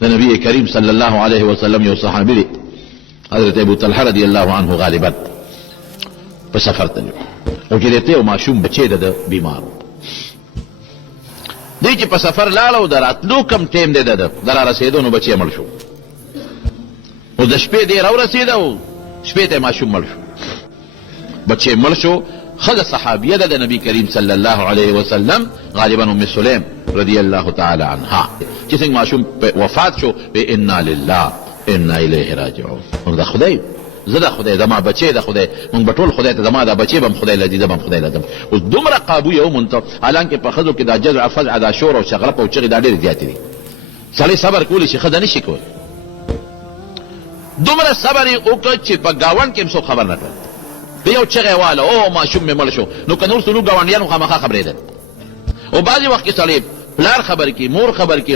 د نبی کریم صلی الله علیه وسلم یو صحابي دی حضرت ابو طلحه رضی الله عنه غالبا په سفر ته او چې دته یو ماشوم بچی د بیمار دی چې په سفر لاړو دراتلو کم ټیم دی د را رسېدو نو بچی مړ شو او د شپې دی را رسېده او شپې ته ماشوم مړ شو بچی مړ شو خد صحابیه د نبی کریم صلی الله علیه وسلم غالبا ام سلیم رضی الله تعالی عنها چې څنګه ماشوم وفات شو به انا لله انا الیه راجعون دا خدای زدا خدای زما بچی د خدای مونږ بټول خدای ته زما دا بچی بم خدای لذي زما خدای لازم او دومره قابو یو منت حالانکه په خزو کې دا جزع فزع دا شور او شغرپ او چغې دا ډېر زیات دي سړی صبر کولی شي خدای نشي کولی دومره صبر وکړ چې په گاون کې څو خبر نه کړ په یو چغې واله او ماشوم مې مړ شو نو کنور سونو گاونډیانو خامخا خبرې ده او بعضی وخت کې سړی پلار خبر کی مور خبر کی